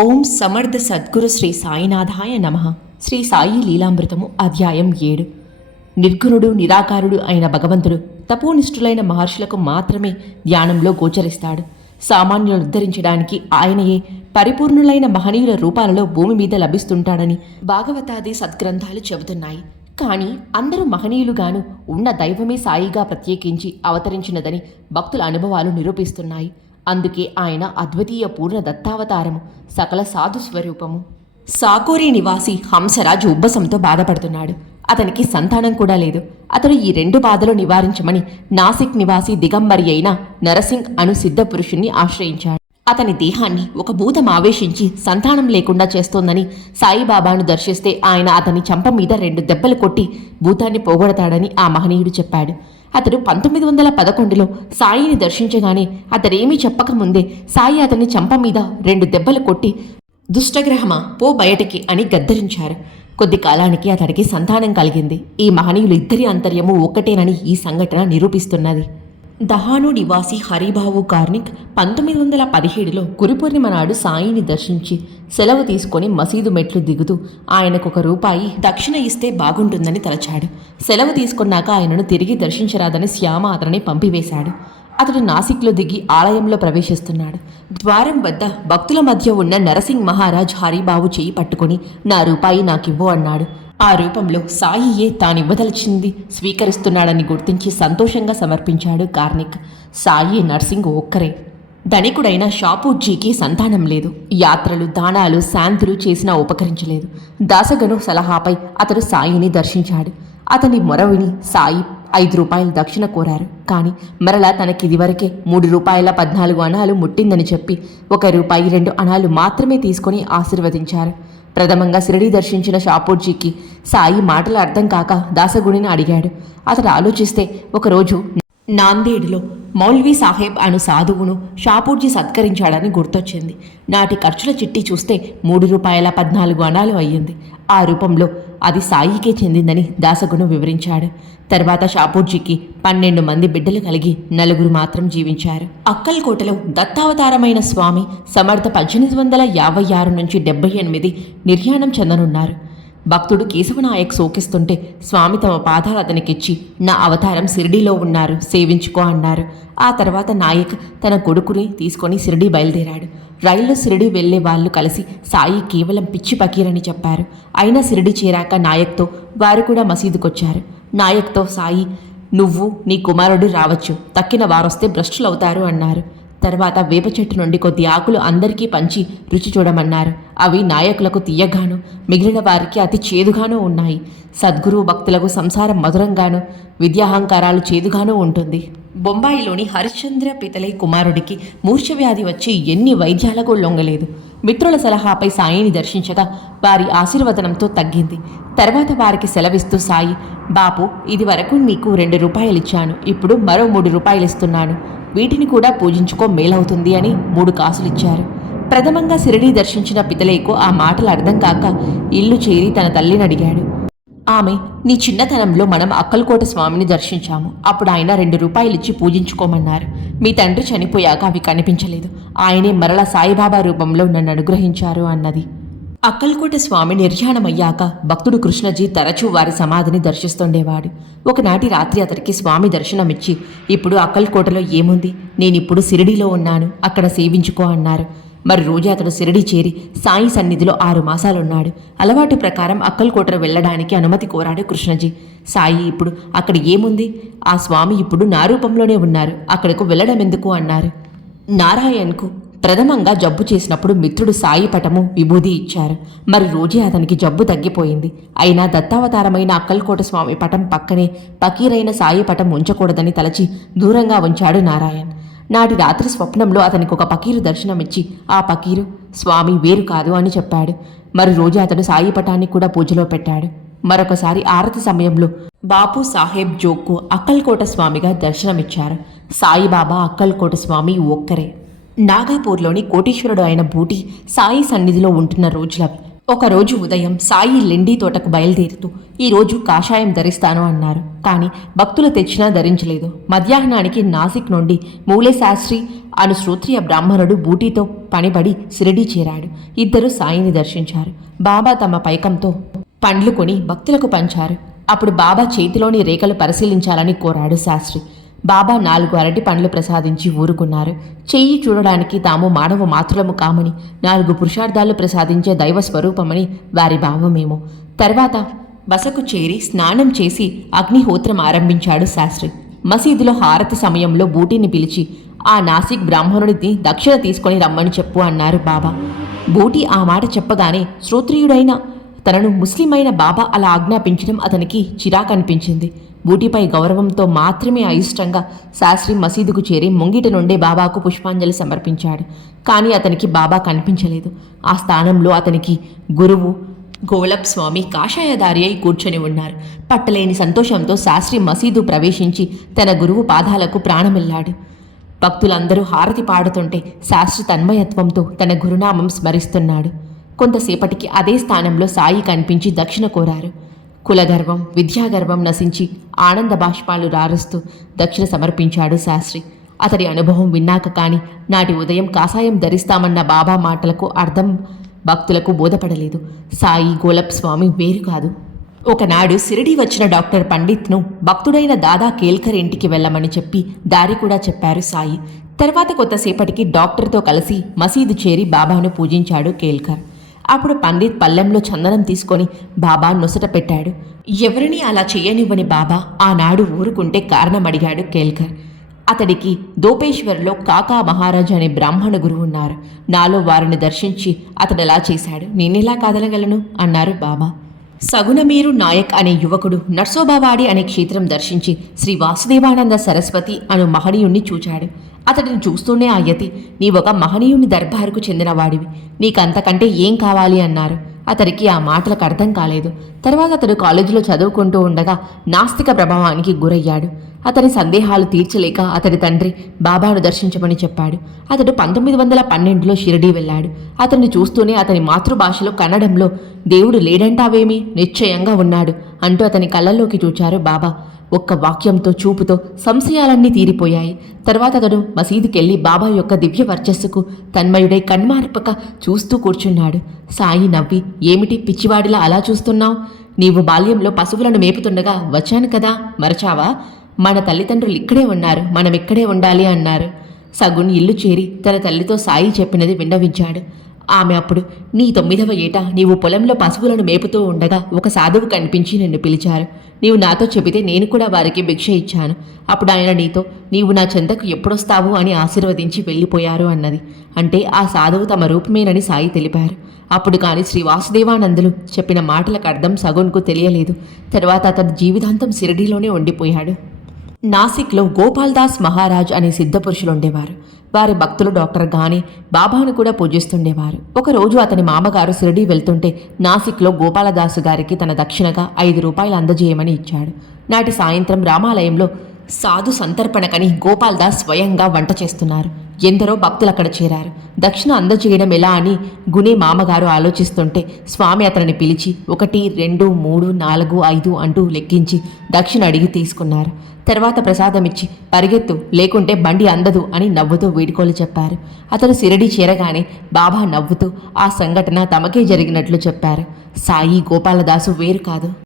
ఓం సమర్థ సద్గురు శ్రీ సాయినాథాయ నమః. శ్రీ సాయి లీలామృతము అధ్యాయం 7. నిర్గుణుడు నిరాకారుడు అయిన భగవంతుడు తపోనిష్ఠులైన మహర్షులకు మాత్రమే ధ్యానంలో గోచరిస్తాడు. సామాన్యులను ఉద్ధరించడానికి ఆయనయే పరిపూర్ణులైన మహనీయుల రూపాలలో భూమి మీద లభిస్తుంటాడని భాగవతాది సద్గ్రంథాలు చెబుతున్నాయి. కానీ అందరూ మహనీయులుగాను ఉన్న దైవమే సాయిగా ప్రత్యేకించి అవతరించినదని భక్తుల అనుభవాలు నిరూపిస్తున్నాయి. అందుకే ఆయన అద్వితీయ పూర్ణ దత్తావతారము, సకల సాధు స్వరూపము. సాకోరి నివాసి హంసరాజు ఉబ్బసంతో బాధపడుతున్నాడు. అతనికి సంతానం కూడా లేదు. అతడు ఈ 2 బాధలు నివారించమని నాసిక్ నివాసి దిగంబరి అయిన నరసింగ్ అను సిద్ధ పురుషుణ్ణి ఆశ్రయించాడు. అతని దేహాన్ని ఒక భూతం ఆవేశించి సంతానం లేకుండా చేస్తోందని సాయిబాబాను దర్శిస్తే ఆయన అతని చంప మీద 2 దెబ్బలు కొట్టి భూతాన్ని పోగొడతాడని ఆ మహనీయుడు చెప్పాడు. అతడు 1911లో సాయిని దర్శించగానే అతడేమీ చెప్పకముందే సాయి అతని చంప మీద 2 దెబ్బలు కొట్టి దుష్టగ్రహమా పో బయటికి అని గద్దరించారు. కొద్ది కాలానికి అతడికి సంతానం కలిగింది. ఈ మహనీయులు ఇద్దరి అంతర్యము ఒక్కటేనని ఈ సంఘటన నిరూపిస్తున్నది. దహాను నివాసి హరిబాబు కార్నిక్ 1917లో గురుపూర్ణిమ నాడు సాయిని దర్శించి సెలవు తీసుకొని మసీదు మెట్లు దిగుతూ ఆయనకొక రూపాయి దక్షిణ ఇస్తే బాగుంటుందని తలచాడు. సెలవు తీసుకున్నాక ఆయనను తిరిగి దర్శించరాదని శ్యామ అతనిని పంపివేశాడు. అతడు నాసిక్లో దిగి ఆలయంలో ప్రవేశిస్తున్నాడు. ద్వారం వద్ద భక్తుల మధ్య ఉన్న నరసింగ్ మహారాజ్ హరిబాబు చేయి పట్టుకుని నా రూపాయి నాకివ్వు అన్నాడు. ఆ రూపంలో సాయియే తానివ్వదలిచింది స్వీకరిస్తున్నాడని గుర్తించి సంతోషంగా సమర్పించాడు కార్నిక్. సాయి నర్సింగ్ ఒక్కరే. ధనికుడైన షాపూజీకి సంతానం లేదు. యాత్రలు, దానాలు, శాంతులు చేసినా ఉపకరించలేదు. దాసగను సలహాపై అతడు సాయిని దర్శించాడు. అతని మొరవిని సాయి 5 రూపాయలు దక్షిణ కోరారు. కానీ మరలా తనకిదివరకే 3 రూపాయల 14 అణాలు ముట్టిందని చెప్పి 1 రూపాయి 2 అణాలు మాత్రమే తీసుకొని ఆశీర్వదించారు. ప్రథమంగా షిరిడీ దర్శించిన షాపూర్జీకి సాయి మాటలు అర్థం కాక దాసగుడిని అడిగాడు. అతడు ఆలోచిస్తే ఒకరోజు నాందేడులో మౌల్వీ సాహెబ్ అను సాధువును షాపూర్జీ సత్కరించాడని గుర్తొచ్చింది. నాటి ఖర్చుల చిట్టి చూస్తే 3 రూపాయల 14 అణాలు అయ్యింది. ఆ రూపంలో అది సాయికే చెందిందని దాసగును వివరించాడు. తర్వాత షాపూర్జీకి 12 మంది బిడ్డలు కలిగి 4 మాత్రం జీవించారు. అక్కల్కోటలో దత్తావతారమైన స్వామి సమర్థ 1856 నుంచి 78 నిర్యాణం చెందనున్నారు. భక్తుడు కేశవనాయక్ శోకిస్తుంటే స్వామి తమ పాదాలు అతనికిచ్చి నా అవతారం షిరిడీలో ఉన్నారు, సేవించుకో అన్నారు. ఆ తర్వాత నాయక్ తన కొడుకుని తీసుకొని షిరిడీ బయలుదేరాడు. రైల్లో షిరిడీ వెళ్లే వాళ్ళు కలిసి సాయి కేవలం పిచ్చి పకీరని చెప్పారు. అయినా షిరిడీ చేరాక నాయక్తో వారు కూడా మసీదుకొచ్చారు. నాయక్తో సాయి నువ్వు నీ కుమారుడు రావచ్చు, తక్కిన వారొస్తే భ్రష్టులవుతారు అన్నారు. తర్వాత వేప చెట్టు నుండి కొద్ది ఆకులు అందరికీ పంచి రుచి చూడమన్నారు. అవి నాయకులకు తీయగాను, మిగిలిన వారికి అతి చేదుగానూ ఉన్నాయి. సద్గురు భక్తులకు సంసారం మధురంగాను, విద్యాహంకారాలు చేదుగానూ ఉంటుంది. బొంబాయిలోని హరిశ్చంద్ర పితలై కుమారుడికి మూర్ఛవ్యాధి వచ్చి ఎన్ని వైద్యాలకు లొంగలేదు. మిత్రుల సలహాపై సాయిని దర్శించగా వారి ఆశీర్వదనంతో తగ్గింది. తర్వాత వారికి సెలవిస్తూ సాయి, బాపు ఇది వరకు మీకు 2 రూపాయలు ఇచ్చాను, ఇప్పుడు మరో 3 రూపాయలు ఇస్తున్నాను, వీటిని కూడా పూజించుకో మేలవుతుంది అని 3 కాసులిచ్చారు. ప్రథమంగా షిరిడీ దర్శించిన పితలేకు ఆ మాటలు అర్థం కాక ఇల్లు చేరి తన తల్లిని అడిగాడు. ఆమె నీ చిన్నతనంలో మనం అక్కల్కోట స్వామిని దర్శించాము. అప్పుడు ఆయన 2 రూపాయలిచ్చి పూజించుకోమన్నారు. మీ తండ్రి చనిపోయాక అవి కనిపించలేదు. ఆయనే మరలా సాయిబాబా రూపంలో నన్ను అనుగ్రహించారు అన్నది. అక్కల్కోట స్వామి నిర్యాణమయ్యాక భక్తుడు కృష్ణజీ తరచూ వారి సమాధిని దర్శిస్తుండేవాడు. ఒకనాటి రాత్రి అతడికి స్వామి దర్శనమిచ్చి ఇప్పుడు అక్కల్కోటలో ఏముంది, నేనిప్పుడు షిరిడీలో ఉన్నాను, అక్కడ సేవించుకో అన్నారు. మరి రోజు అతడు షిరిడీ చేరి సాయి సన్నిధిలో 6 మాసాలున్నాడు. అలవాటు ప్రకారం అక్కల్కోటలో వెళ్ళడానికి అనుమతి కోరాడు కృష్ణజీ. సాయి ఇప్పుడు అక్కడ ఏముంది, ఆ స్వామి ఇప్పుడు నా రూపంలోనే ఉన్నారు, అక్కడకు వెళ్ళడం ఎందుకు అన్నారు. నారాయణ్కు ప్రథమంగా జబ్బు చేసినప్పుడు మిత్రుడు సాయి పటము విభూది ఇచ్చారు. మరి రోజే అతనికి జబ్బు తగ్గిపోయింది. అయినా దత్తావతారమైన అక్కల్కోట స్వామి పటం పక్కనే పకీరైన సాయి పటం ఉంచకూడదని తలచి దూరంగా ఉంచాడు నారాయణ్. నాటి రాత్రి స్వప్నంలో అతనికి ఒక పకీరు దర్శనమిచ్చి ఆ పకీరు స్వామి వేరు కాదు అని చెప్పాడు. మరి రోజు అతడు సాయి పటాన్ని కూడా పూజలో పెట్టాడు. మరొకసారి ఆరతి సమయంలో బాపు సాహెబ్ జోగ్కు అక్కల్కోట స్వామిగా దర్శనమిచ్చారు. సాయిబాబా అక్కల్కోట స్వామి ఒక్కరే. నాగాపూర్లోని కోటీశ్వరుడు అయిన బూటి సాయి సన్నిధిలో ఉంటున్న రోజులవి. ఒకరోజు ఉదయం సాయి లెండి తోటకు బయలుదేరుతూ ఈరోజు కాషాయం ధరిస్తాను అన్నారు. కానీ భక్తులు తెచ్చినా ధరించలేదు. మధ్యాహ్నానికి నాసిక్ నుండి మూలే శాస్త్రి అను శ్రోత్రియ బ్రాహ్మణుడు బూటీతో పనిబడి షిరిడీ చేరాడు. ఇద్దరు సాయిని దర్శించారు. బాబా తమ పైకంతో పండ్లు కొని భక్తులకు పంచారు. అప్పుడు బాబా చేతిలోని రేఖలు పరిశీలించాలని కోరాడు శాస్త్రి. బాబా 4 అరటి పండ్లు ప్రసాదించి ఊరుకున్నారు. చెయ్యి చూడడానికి తాము మానవ మాతృలము కామని, 4 పురుషార్థాలు ప్రసాదించే దైవ స్వరూపమని వారి భావమేమో. తర్వాత బసకు చేరి స్నానం చేసి అగ్నిహోత్రం ఆరంభించాడు శాస్త్రి. మసీదులో హారతి సమయంలో బూటీని పిలిచి ఆ నాసిక్ బ్రాహ్మణుడిని దక్షిణ తీసుకొని రమ్మని చెప్పు అన్నారు బాబా. బూటీ ఆ మాట చెప్పగానే శ్రోత్రియుడైన తనను ముస్లిం అయిన బాబా అలా ఆజ్ఞాపించడం అతనికి చిరాకనిపించింది. బూటిపై గౌరవంతో మాత్రమే అయిష్టంగా శాస్త్రి మసీదుకు చేరి ముంగిట నుండే బాబాకు పుష్పాంజలి సమర్పించాడు. కానీ అతనికి బాబా కనిపించలేదు. ఆ స్థానంలో అతనికి గురువు గోలబ్ స్వామి కాషాయధారి అయి కూర్చొని ఉన్నారు. పట్టలేని సంతోషంతో శాస్త్రి మసీదు ప్రవేశించి తన గురువు పాదాలకు ప్రాణమిల్లాడు. భక్తులందరూ హారతి పాడుతుంటే శాస్త్రి తన్మయత్వంతో తన గురునామం స్మరిస్తున్నాడు. కొంతసేపటికి అదే స్థానంలో సాయి కనిపించి దక్షిణ కోరారు. కులగర్వం, విద్యాగర్వం నశించి ఆనంద బాష్పాలు రారుస్తూ దక్షిణ సమర్పించాడు శాస్త్రి. అతడి అనుభవం విన్నాక కానీ నాటి ఉదయం కాషాయం ధరిస్తామన్న బాబా మాటలకు అర్థం భక్తులకు బోధపడలేదు. సాయి గోలబ్ స్వామి వేరు కాదు. ఒకనాడు షిరిడీ వచ్చిన డాక్టర్ పండిత్ను భక్తుడైన దాదా కేల్కర్ ఇంటికి వెళ్ళమని చెప్పి దారి కూడా చెప్పారు సాయి. తర్వాత కొంతసేపటికి డాక్టర్తో కలిసి మసీదు చేరి బాబాను పూజించాడు కేల్కర్. అప్పుడు పండిత్ పల్లెంలో చందనం తీసుకొని బాబా నొసట పెట్టాడు. ఎవరిని అలా చేయనివ్వని బాబా ఆనాడు ఊరుకుంటే కారణం అడిగాడు కేల్కర్. అతడికి దోపేశ్వర్లో కాకా మహారాజ్ అనే బ్రాహ్మణ గురువు ఉన్నారు. నాలో వారిని దర్శించి అతడెలా చేశాడు, నేనెలా కాదనగలను అన్నారు బాబా. సగుణమీరు నాయక్ అనే యువకుడు నర్సోబావాడి అనే క్షేత్రం దర్శించి శ్రీ వాసుదేవానంద సరస్వతి అను మహనీయుణ్ణి చూచాడు. అతడిని చూస్తూనే ఆ యతి, నీవొక మహనీయుని దర్బారుకు చెందినవాడివి, నీకంతకంటే ఏం కావాలి అన్నారు. అతడికి ఆ మాటలకు అర్థం కాలేదు. తర్వాత అతడు కాలేజీలో చదువుకుంటూ ఉండగా నాస్తిక ప్రభావానికి గురయ్యాడు. అతని సందేహాలు తీర్చలేక అతడి తండ్రి బాబాను దర్శించమని చెప్పాడు. అతడు 1912లో షిరిడీ వెళ్ళాడు. అతన్ని చూస్తూనే అతని మాతృభాషలో కన్నడంలో, దేవుడు లేడంటావేమి, నిశ్చయంగా ఉన్నాడు అంటూ అతని కళ్ళల్లోకి చూచారు బాబా. ఒక్క వాక్యంతో, చూపుతో సంశయాలన్నీ తీరిపోయాయి. తర్వాత అతడు మసీదుకెళ్ళి బాబా యొక్క దివ్య వర్చస్సుకు తన్మయుడై కన్మార్పక చూస్తూ కూర్చున్నాడు. సాయి నవ్వి, ఏమిటి పిచ్చివాడిలా అలా చూస్తున్నావు? నీవు బాల్యంలో పశువులను మేపుతుండగా వచ్చాను కదా, మరచావా? మన తల్లిదండ్రులు ఇక్కడే ఉన్నారు, మనం ఇక్కడే ఉండాలి అన్నారు. సగున్ ఇల్లు చేరి తన తల్లితో సాయి చెప్పినది విన్నవించాడు. ఆమె అప్పుడు, నీ 9వ ఏట నీవు పొలంలో పశువులను మేపుతూ ఉండగా ఒక సాధువు కనిపించి నిన్ను పిలిచారు. నీవు నాతో చెబితే నేను కూడా వారికి భిక్ష ఇచ్చాను. అప్పుడు ఆయన నీతో, నీవు నా చెంతకు ఎప్పుడొస్తావు అని ఆశీర్వదించి వెళ్ళిపోయారు అన్నది. అంటే ఆ సాధువు తమ రూపమేనని సాయి తెలిపారు. అప్పుడు కానీ శ్రీ వాసుదేవానందులు చెప్పిన మాటలకు అర్థం సగున్కు తెలియలేదు. తర్వాత అతని జీవితాంతం షిరిడీలోనే ఉండిపోయాడు. నాసిక్లో గోపాల్దాస్ మహారాజ్ అనే సిద్ధపురుషులుండేవారు. వారి భక్తులు డాక్టర్ గానే బాబాను కూడా పూజిస్తుండేవారు. ఒకరోజు అతని మామగారు షిరిడీ వెళ్తుంటే నాసిక్లో గోపాలదాసు గారికి తన దక్షిణగా 5 రూపాయలు అందజేయమని ఇచ్చాడు. నాటి సాయంత్రం రామాలయంలో సాధు సంతర్పణకని గోపాల్దాస్ స్వయంగా వంట చేస్తున్నారు. ఎందరో భక్తులు అక్కడ చేరారు. దక్షిణ అందజేయడం ఎలా అని గునే మామగారు ఆలోచిస్తుంటే స్వామి అతనిని పిలిచి 1, 2, 3, 4, 5 అంటూ లెక్కించి దక్షిణ అడిగి తీసుకున్నారు. తర్వాత ప్రసాదమిచ్చి పరిగెత్తు, లేకుంటే బండి అందదు అని నవ్వుతూ వీడ్కోలు చెప్పారు. అతను షిరిడీ చేరగానే బాబా నవ్వుతూ ఆ సంఘటన తమకే జరిగినట్లు చెప్పారు. సాయి గోపాలదాసు వేరు కాదు.